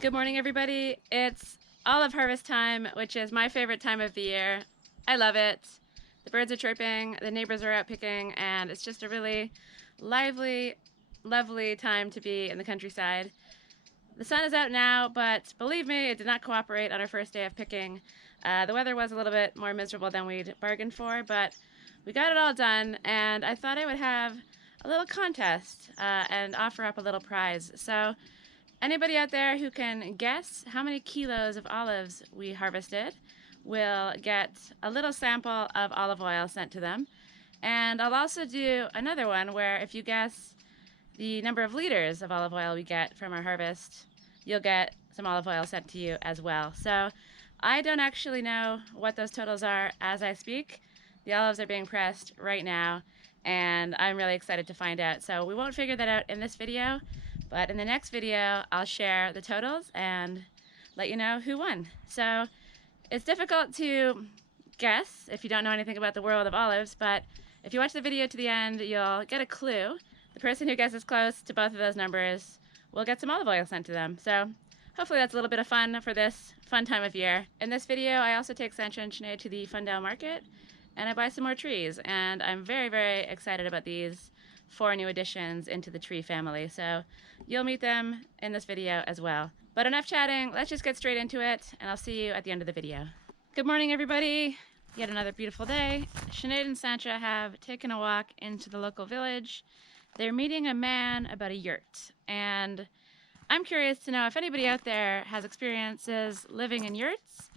Good morning, everybody. It's olive harvest time, which is my favorite time of the year. I love it. The birds are chirping, the neighbors are out picking, and it's just a really lively, lovely time to be in the countryside. The sun is out now, but believe me, it did not cooperate on our first day of picking. The weather was a little bit more miserable than we'd bargained for, but we got it all done, and I thought I would have a little contest and offer up a little prize. So anybody out there who can guess how many kilos of olives we harvested will get a little sample of olive oil sent to them. And I'll also do another one where if you guess the number of liters of olive oil we get from our harvest, you'll get some olive oil sent to you as well. So I don't actually know what those totals are as I speak. The olives are being pressed right now, and I'm really excited to find out. So we won't figure that out in this video, but in the next video, I'll share the totals and let you know who won. So it's difficult to guess if you don't know anything about the world of olives, but if you watch the video to the end, you'll get a clue. The person who guesses close to both of those numbers will get some olive oil sent to them. So hopefully that's a little bit of fun for this fun time of year. In this video, I also take Sancha and Sinead to the Fundale Market, and I buy some more trees, and I'm very, very excited about these 4 new additions into the tree family. So you'll meet them in this video as well. But enough chatting, let's just get straight into it, and I'll see you at the end of the video. Good morning, everybody. Yet another beautiful day. Sinead and Sancha have taken a walk into the local village. They're meeting a man about a yurt, and I'm curious to know if anybody out there has experiences living in yurts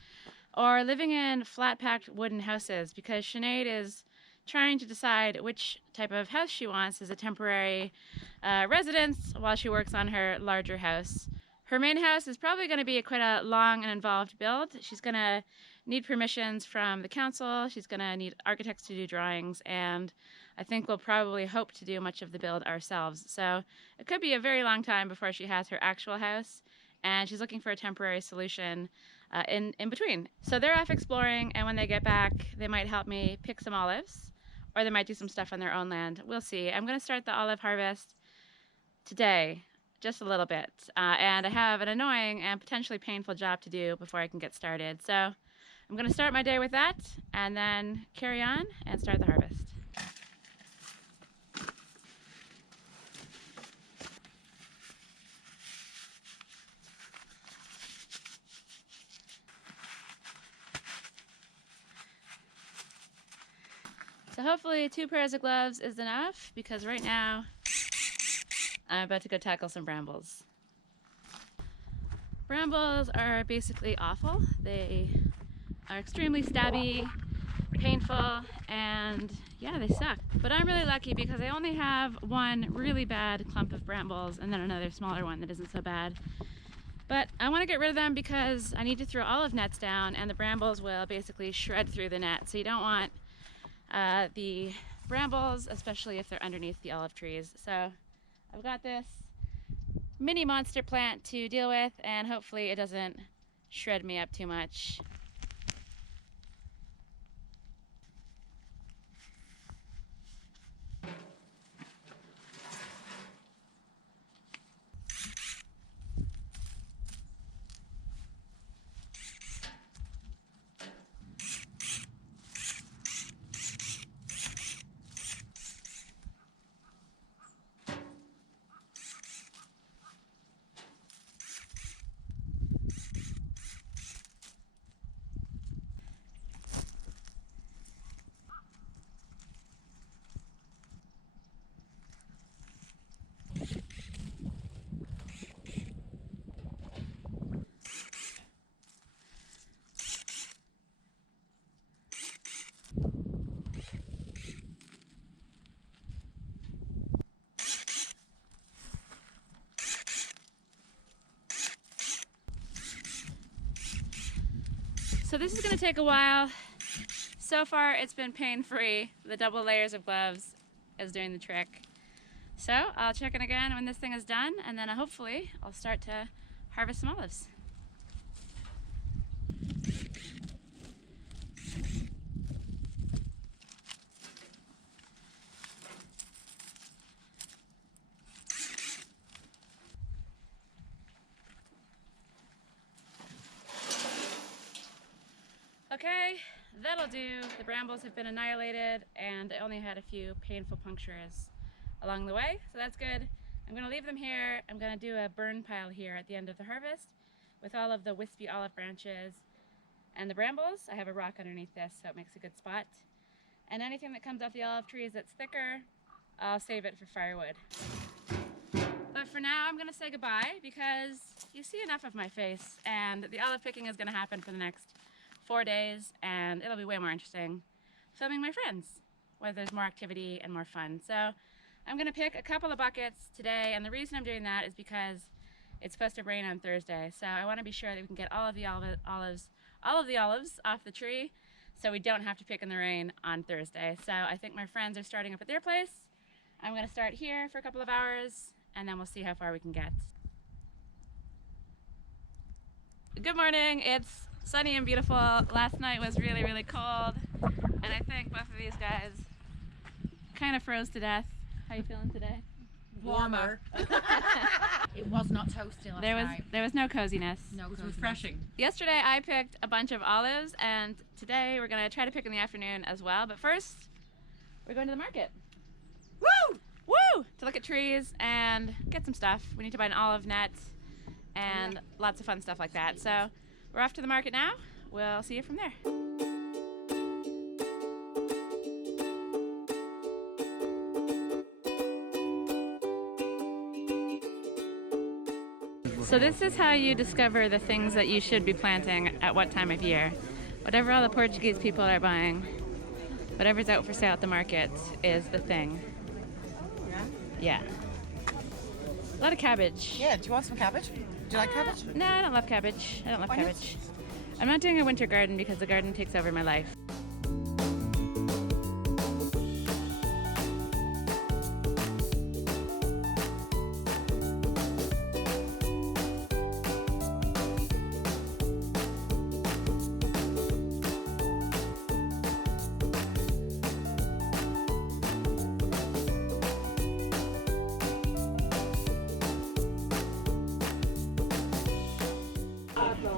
or living in flat-packed wooden houses, because Sinead is trying to decide which type of house she wants as a temporary residence while she works on her larger house. Her main house is probably going to be quite a long and involved build. She's going to need permissions from the council. She's going to need architects to do drawings, and I think we'll probably hope to do much of the build ourselves. So it could be a very long time before she has her actual house, and she's looking for a temporary solution in between. So they're off exploring, and when they get back, they might help me pick some olives, or they might do some stuff on their own land. We'll see. I'm going to start the olive harvest today, just a little bit, and I have an annoying and potentially painful job to do before I can get started. So I'm going to start my day with that, and then carry on and start the harvest. So hopefully 2 pairs of gloves is enough, because right now I'm about to go tackle some brambles. Brambles are basically awful. They are extremely stabby, painful, and yeah, they suck. But I'm really lucky because I only have one really bad clump of brambles and then another smaller one that isn't so bad. But I want to get rid of them because I need to throw olive nets down, and the brambles will basically shred through the net. So you don't want the brambles, especially if they're underneath the olive trees. So I've got this mini monster plant to deal with, and hopefully it doesn't shred me up too much. So this is going to take a while. So far it's been pain-free. The double layers of gloves is doing the trick. So I'll check in again when this thing is done, and then hopefully I'll start to harvest some olives. that'll do. The brambles have been annihilated and I only had a few painful punctures along the way, so that's good. I'm going to leave them here. I'm going to do a burn pile here at the end of the harvest with all of the wispy olive branches and the brambles. I have a rock underneath this, so it makes a good spot. And anything that comes off the olive trees that's thicker, I'll save it for firewood. But for now, I'm going to say goodbye because you see enough of my face, and the olive picking is going to happen for the next 4 days, and it'll be way more interesting filming my friends, where there's more activity and more fun. So I'm going to pick a couple of buckets today, and the reason I'm doing that is because it's supposed to rain on Thursday. So I want to be sure that we can get all of the olives off the tree so we don't have to pick in the rain on Thursday. So I think my friends are starting up at their place. I'm going to start here for a couple of hours, and then we'll see how far we can get. Good morning. It's sunny and beautiful. Last night was really, really cold, and I think both of these guys kind of froze to death. How are you feeling today? Warmer. It was not toasty last night. There was no coziness. No, It was coziness. refreshing. Yesterday I picked a bunch of olives, and today we're going to try to pick in the afternoon as well. But first, we're going to the market. Woo! Woo! To look at trees and get some stuff. We need to buy an olive net and lots of fun stuff like that. So we're off to the market now. We'll see you from there. So this is how you discover the things that you should be planting at what time of year. Whatever all the Portuguese people are buying, whatever's out for sale at the market is the thing. Yeah. A lot of cabbage. Yeah, do you want some cabbage? Do you like cabbage? No, I don't love cabbage. I don't love Why not? cabbage. I'm not doing a winter garden because the garden takes over my life.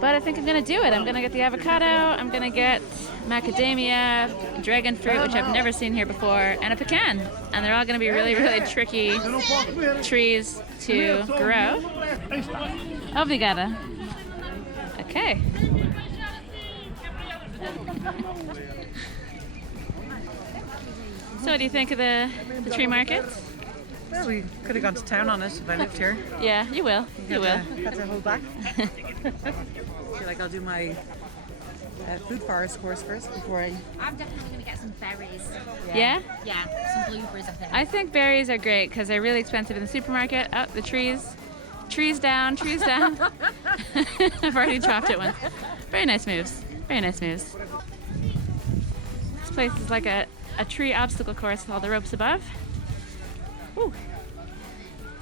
But I think I'm gonna do it. I'm gonna get the avocado, I'm gonna get macadamia, dragon fruit, which I've never seen here before, and a pecan. And they're all gonna be really, really tricky trees to grow. Obrigada. Okay. So what do you think of the tree market? Well, we could have gone to town on it if I lived here. Yeah, you will. You will. Got to hold back. I feel like I'll do my food forest course first before I... I'm definitely going to get some berries. Yeah? Yeah, some blueberries, I think. I think berries are great because they're really expensive in the supermarket. Oh, the trees. Trees down, trees down. I've already chopped it once. Very nice moves. Very nice moves. This place is like a tree obstacle course with all the ropes above. Woo.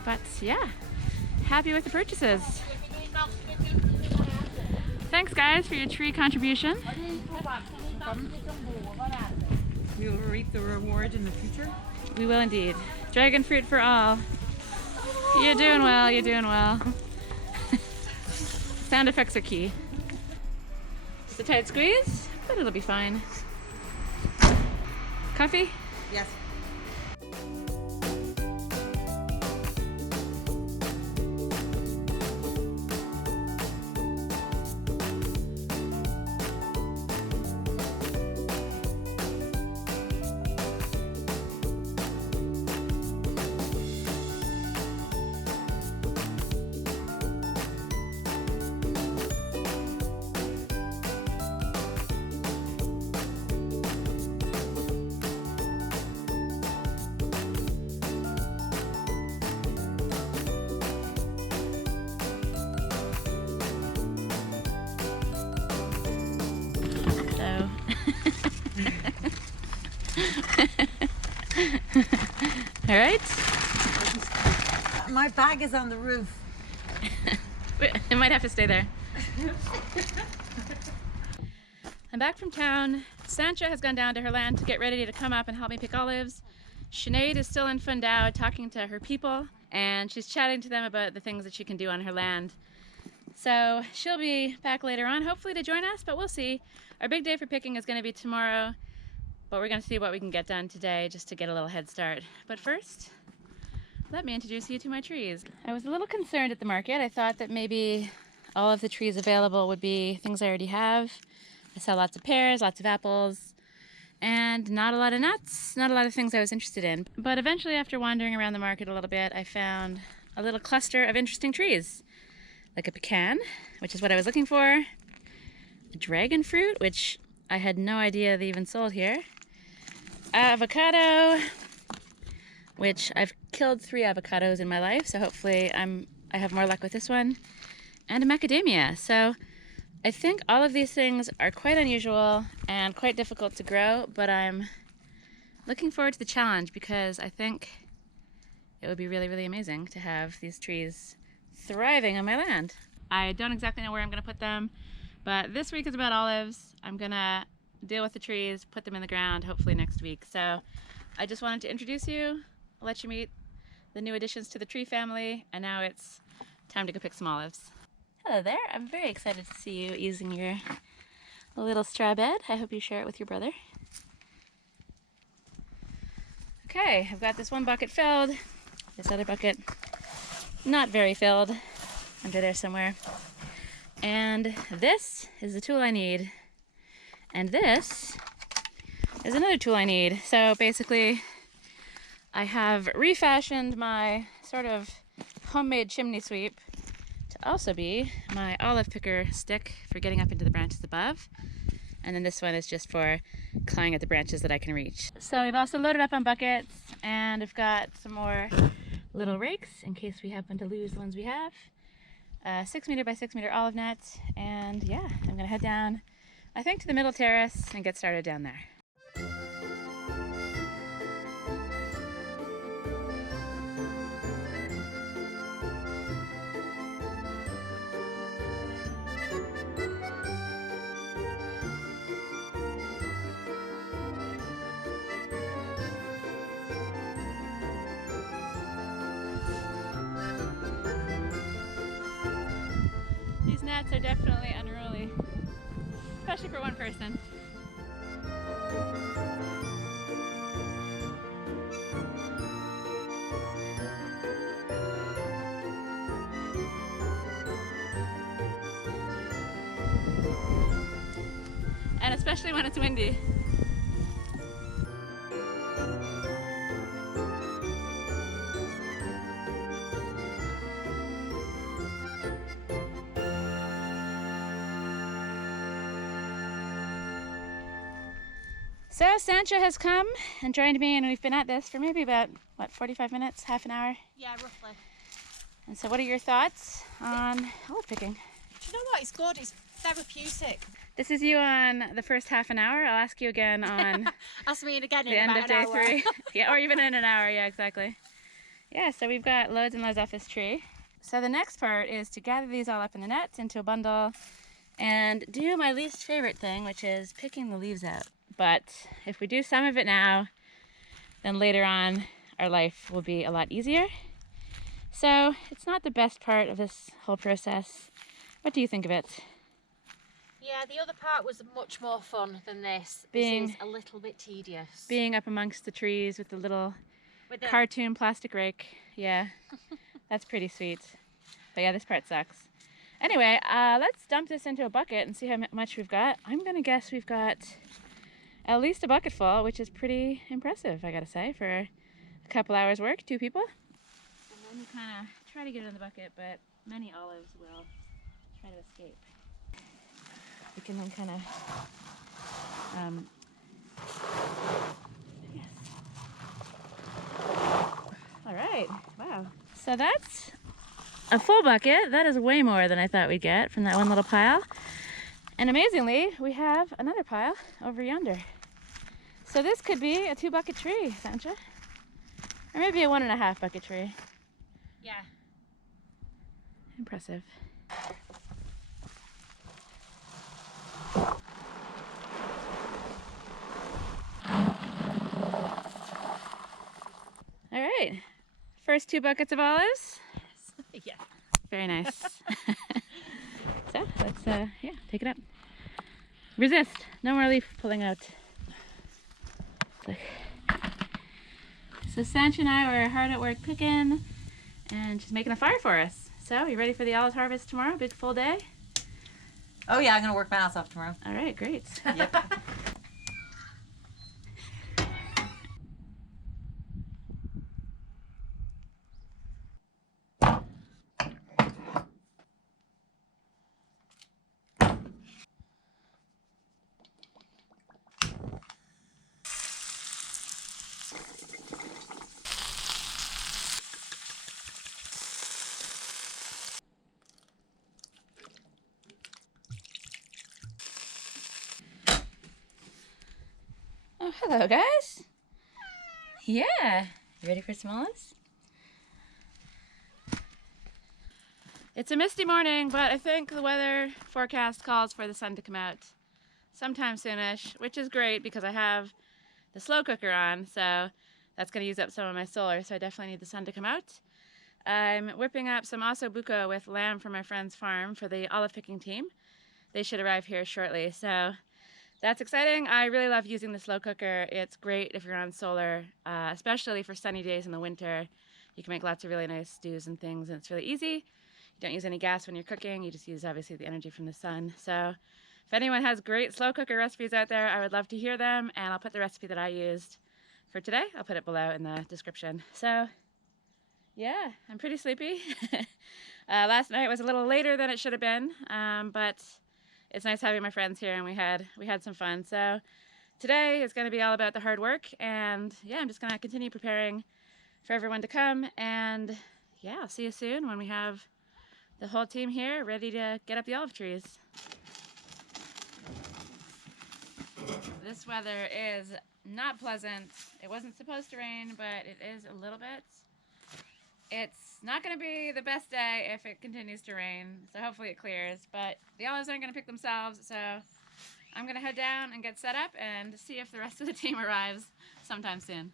But yeah, happy with the purchases. Thanks guys for your tree contribution. We will reap the reward in the future. We will indeed. Dragon fruit for all. You're doing well, you're doing well. Sound effects are key. It's a tight squeeze, but it'll be fine. Coffee? Yes. All right. My bag is on the roof. It might have to stay there. I'm back from town. Sancha has gone down to her land to get ready to come up and help me pick olives. Sinead is still in Fundao talking to her people, and she's chatting to them about the things that she can do on her land. So she'll be back later on, hopefully to join us, but we'll see. Our big day for picking is going to be tomorrow, but we're going to see what we can get done today just to get a little head start. But first, let me introduce you to my trees. I was a little concerned at the market. I thought that maybe all of the trees available would be things I already have. I saw lots of pears, lots of apples, and not a lot of nuts, not a lot of things I was interested in. But eventually, after wandering around the market a little bit, I found a little cluster of interesting trees. Like a pecan, which is what I was looking for. A dragon fruit, which I had no idea they even sold here. Avocado, which I've killed 3 avocados in my life, so hopefully I have more luck with this one. And a macadamia. So I think all of these things are quite unusual and quite difficult to grow, but I'm looking forward to the challenge because I think it would be really, really amazing to have these trees thriving on my land. I don't exactly know where I'm going to put them, but this week is about olives. I'm going to deal with the trees, put them in the ground, hopefully next week. So I just wanted to introduce you, let you meet the new additions to the tree family, and now it's time to go pick some olives. Hello there. I'm very excited to see you using your little straw bed. I hope you share it with your brother. Okay, I've got this one bucket filled, this other bucket not very filled, under there somewhere. And this is the tool I need. And this is another tool I need. So basically, I have refashioned my sort of homemade chimney sweep to also be my olive picker stick for getting up into the branches above. And then this one is just for clawing at the branches that I can reach. So we've also loaded up on buckets, and we've got some more little rakes in case we happen to lose the ones we have. 6 meter by 6 meter olive net, and yeah, I'm gonna head down, I think, to the middle terrace and get started down there. These nets are definitely unruly, especially for one person. And especially when it's windy. So Sancho has come and joined me, and we've been at this for maybe about, what, 45 minutes, half an hour? Yeah, roughly. And so what are your thoughts on olive picking? Do you know what? It's good. It's therapeutic. This is you on the first half an hour. I'll ask you again on Ask me again the in end about of day an hour. 3. Yeah, or even in an hour. Yeah, exactly. Yeah, so we've got loads and loads off this tree. So the next part is to gather these all up in the nets into a bundle and do my least favorite thing, which is picking the leaves out. But if we do some of it now, then later on our life will be a lot easier. So it's not the best part of this whole process. What do you think of it? Yeah, the other part was much more fun than this. Being- This is a little bit tedious. Being up amongst the trees with the little With the- cartoon plastic rake. Yeah, that's pretty sweet. But yeah, this part sucks. Anyway, let's dump this into a bucket and see how much we've got. I'm gonna guess we've got at least a bucket full, which is pretty impressive, I gotta say, for a couple hours work, 2 people. And then we kind of try to get it in the bucket, but many olives will try to escape. We can then kind of, yes. All right, wow. So that's a full bucket. That is way more than I thought we'd get from that one little pile. And amazingly, we have another pile over yonder. So this could be a 2-bucket tree, Sancha. Or maybe a 1.5 bucket tree. Yeah. Impressive. All right, first 2 buckets of olives. Yeah. Very nice. So let's yeah, take it up. Resist. No more leaf pulling out. So Sanch and I were hard at work picking, and she's making a fire for us. So you ready for the olive harvest tomorrow? Big full day? Oh yeah, I'm gonna work my ass off tomorrow. All right, great. Yep. Oh, hello guys. Yeah, you ready for some olives? It's a misty morning, but I think the weather forecast calls for the sun to come out sometime soonish, which is great because I have the slow cooker on, so that's going to use up some of my solar, so I definitely need the sun to come out. I'm whipping up some osso buco with lamb from my friend's farm for the olive picking team. They should arrive here shortly, so that's exciting. I really love using the slow cooker. It's great if you're on solar, especially for sunny days in the winter. You can make lots of really nice stews and things, and it's really easy. You don't use any gas when you're cooking. You just use, obviously, the energy from the sun. So if anyone has great slow cooker recipes out there, I would love to hear them, and I'll put the recipe that I used for today. I'll put it below in the description. So yeah, I'm pretty sleepy. Last night was a little later than it should have been, but it's nice having my friends here, and we had some fun. So today is going to be all about the hard work, and yeah, I'm just going to continue preparing for everyone to come, and yeah, I'll see you soon when we have the whole team here ready to get up the olive trees. This weather is not pleasant. It wasn't supposed to rain, but it is a little bit. It's not going to be the best day if it continues to rain, so hopefully it clears, but the olives aren't going to pick themselves, so I'm going to head down and get set up and see if the rest of the team arrives sometime soon.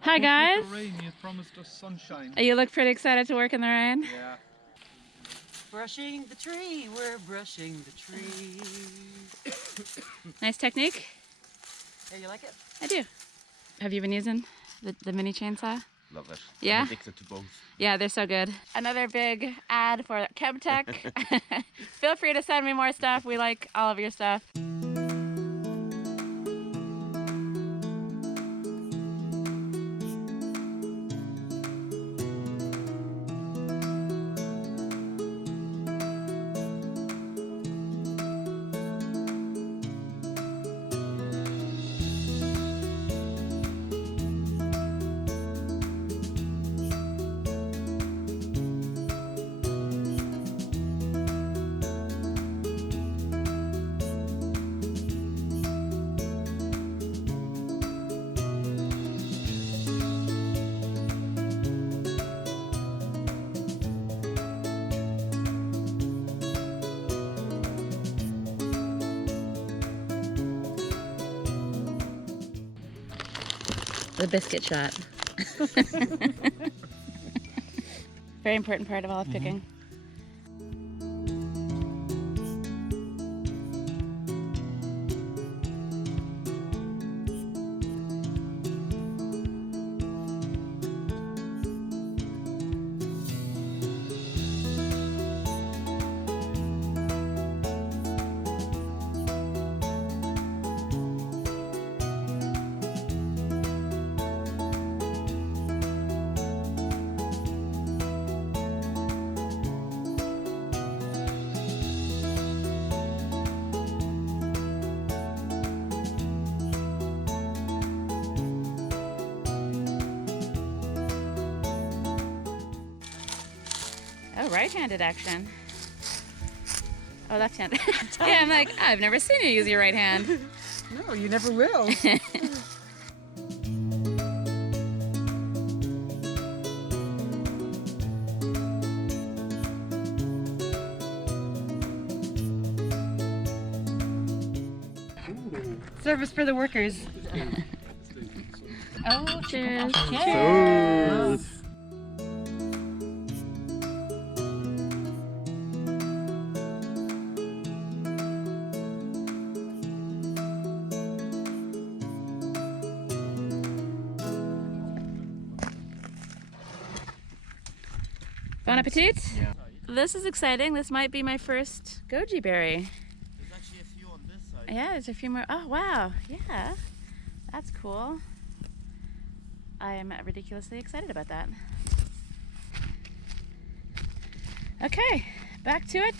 Hi guys! With the rain, you promised us sunshine. You look pretty excited to work in the rain. Yeah. Brushing the tree, we're brushing the tree. Nice technique. Hey, you like it? I do. Have you been using the mini chainsaw? Love it. Yeah? I'm addicted to both. Yeah, they're so good. Another big ad for ChemTech. Feel free to send me more stuff. We like all of your stuff. The biscuit shot. Very important part of olive picking. Oh, right-handed action. Oh, left-handed. Yeah, I'm like, I've never seen you use your right hand. No, you never will. Service for the workers. Oh, cheers. Cheers. Bon appetit. Yeah. This is exciting. This might be my first goji berry. There's actually a few on this side. Yeah, there's a few more. Oh, wow. Yeah, that's cool. I am ridiculously excited about that. Okay, back to it.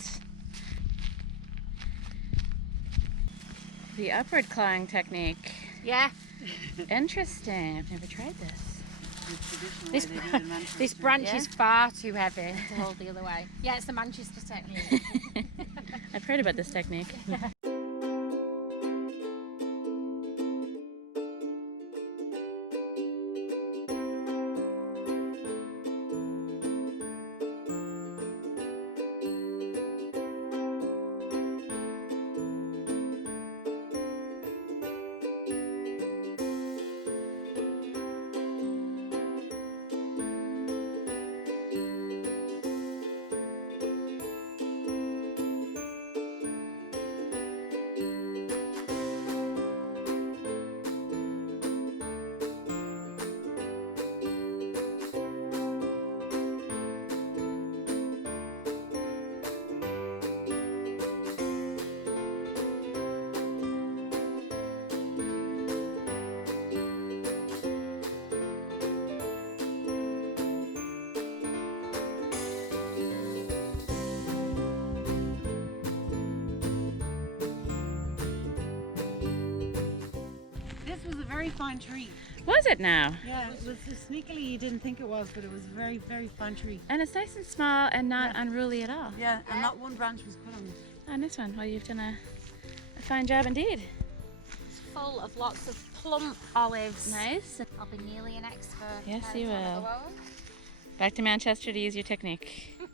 The upward clawing technique. Yeah. Interesting. I've never tried this. This branch is far too heavy to hold the other way. Yeah, it's the Manchester technique. I've heard about this technique. This was a very fine tree. Was it now? Yeah, it was sneakily you didn't think it was, but it was a very, very fine tree. And it's nice and small and not unruly at all. Yeah, and not one branch was cut on it. Oh, nice one. Well, you've done a fine job indeed. It's full of lots of plump olives. Nice. I'll be nearly an expert. Yes, by you the time I will. go home. Back to Manchester to use your technique. With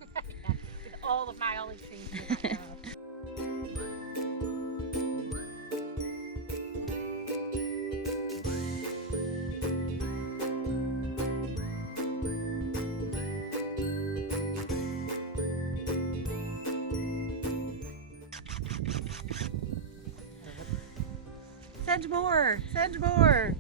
all of my olive trees in the backyard. Send more! Send more!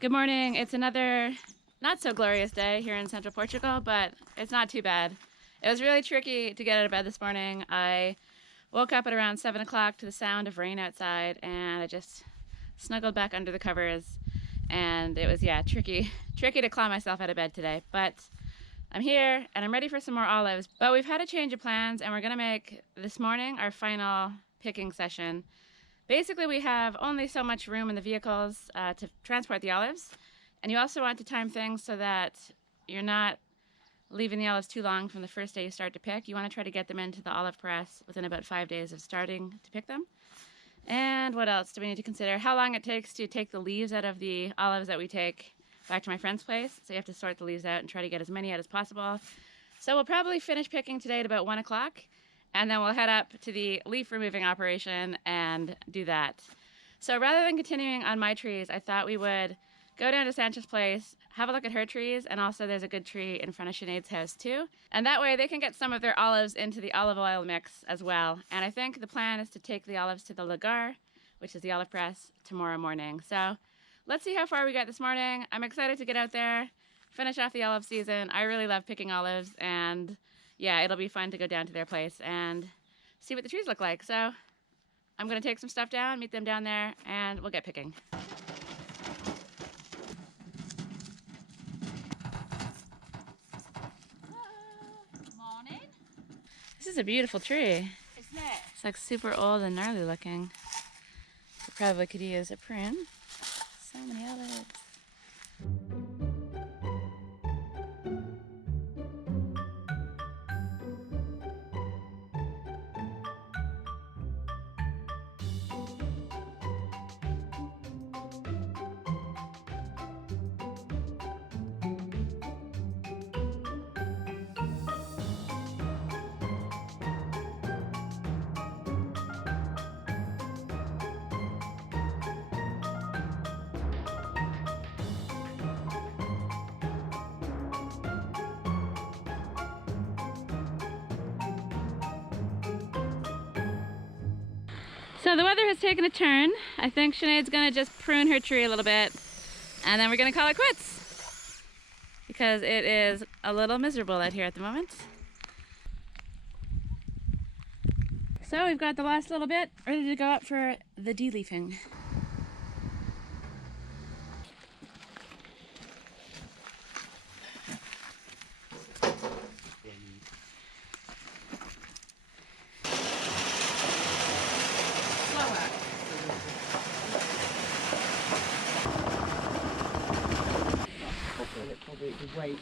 Good morning. It's another not so glorious day here in central Portugal, but it's not too bad. It was really tricky to get out of bed this morning. I woke up at around 7 o'clock to the sound of rain outside, and I just snuggled back under the covers, and it was, yeah, tricky to claw myself out of bed today. But I'm here, and I'm ready for some more olives. But we've had a change of plans, and we're going to make this morning our final picking session. Basically, we have only so much room in the vehicles to transport the olives, and you also want to time things so that you're not leaving the olives too long from the first day you start to pick. You want to try to get them into the olive press within about 5 days of starting to pick them. And what else do we need to consider? How long it takes to take the leaves out of the olives that we take back to my friend's place. So you have to sort the leaves out and try to get as many out as possible. So we'll probably finish picking today at about 1 o'clock. And then we'll head up to the leaf removing operation and do that. So rather than continuing on my trees, I thought we would go down to Sancha's place, have a look at her trees, and also there's a good tree in front of Sinead's house too. And that way they can get some of their olives into the olive oil mix as well. And I think the plan is to take the olives to the lagar, which is the olive press, tomorrow morning. So let's see how far we get this morning. I'm excited to get out there, finish off the olive season. I really love picking olives, and yeah, it'll be fun to go down to their place and see what the trees look like. So I'm going to take some stuff down, meet them down there, and we'll get picking. Morning. This is a beautiful tree. Isn't it? It's like super old and gnarly looking. We probably could use a prune. So many olives. So the weather has taken a turn. I think Sinead's gonna just prune her tree a little bit and then we're gonna call it quits because it is a little miserable out here at the moment. So we've got the last little bit ready to go up for the de-leafing. Wait.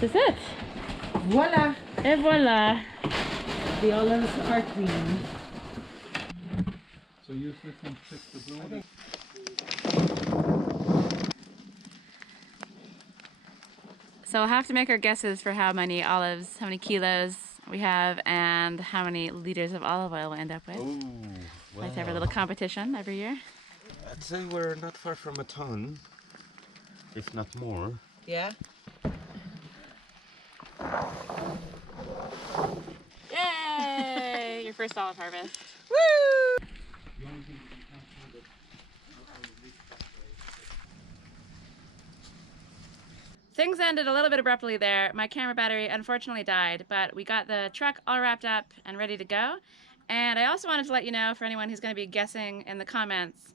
That's it. Voila! Et voila. The olives are green. So use this and pick the blue. So we'll have to make our guesses for how many olives, how many kilos we have, and how many liters of olive oil we'll end up with. Oh, Let's have a little competition every year. I'd say we're not far from a ton, if not more. Yeah? Yay! Your first olive harvest. Woo! Things ended a little bit abruptly there. My camera battery unfortunately died, but we got the truck all wrapped up and ready to go. And I also wanted to let you know, for anyone who's going to be guessing in the comments,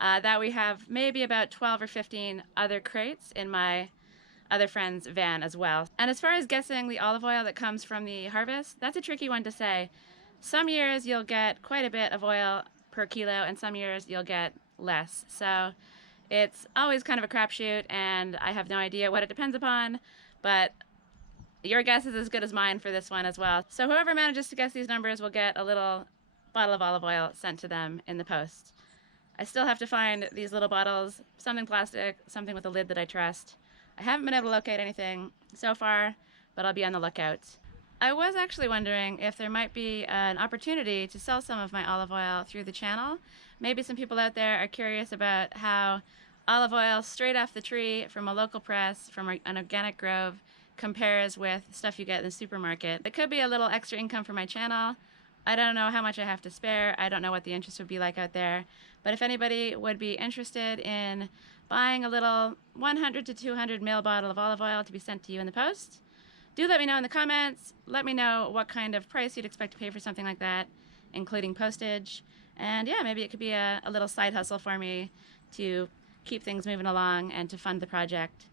that we have maybe about 12 or 15 other crates in my other friend's van as well. And as far as guessing the olive oil that comes from the harvest, that's a tricky one to say. Some years you'll get quite a bit of oil per kilo, and some years you'll get less. So it's always kind of a crapshoot, and I have no idea what it depends upon, but your guess is as good as mine for this one as well. So whoever manages to guess these numbers will get a little bottle of olive oil sent to them in the post. I still have to find these little bottles, something plastic, something with a lid that I trust. I haven't been able to locate anything so far, but I'll be on the lookout. I was actually wondering if there might be an opportunity to sell some of my olive oil through the channel. Maybe some people out there are curious about how olive oil straight off the tree from a local press, from an organic grove, compares with stuff you get in the supermarket. It could be a little extra income for my channel. I don't know how much I have to spare. I don't know what the interest would be like out there. But if anybody would be interested in buying a little 100 to 200 ml bottle of olive oil to be sent to you in the post, do let me know in the comments. Let me know what kind of price you'd expect to pay for something like that, including postage. And yeah, maybe it could be a little side hustle for me to keep things moving along and to fund the project.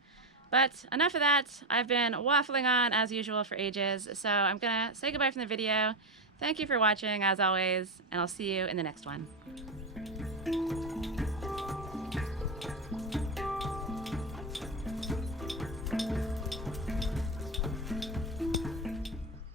But enough of that. I've been waffling on as usual for ages, so I'm gonna say goodbye from the video. Thank you for watching as always, and I'll see you in the next one.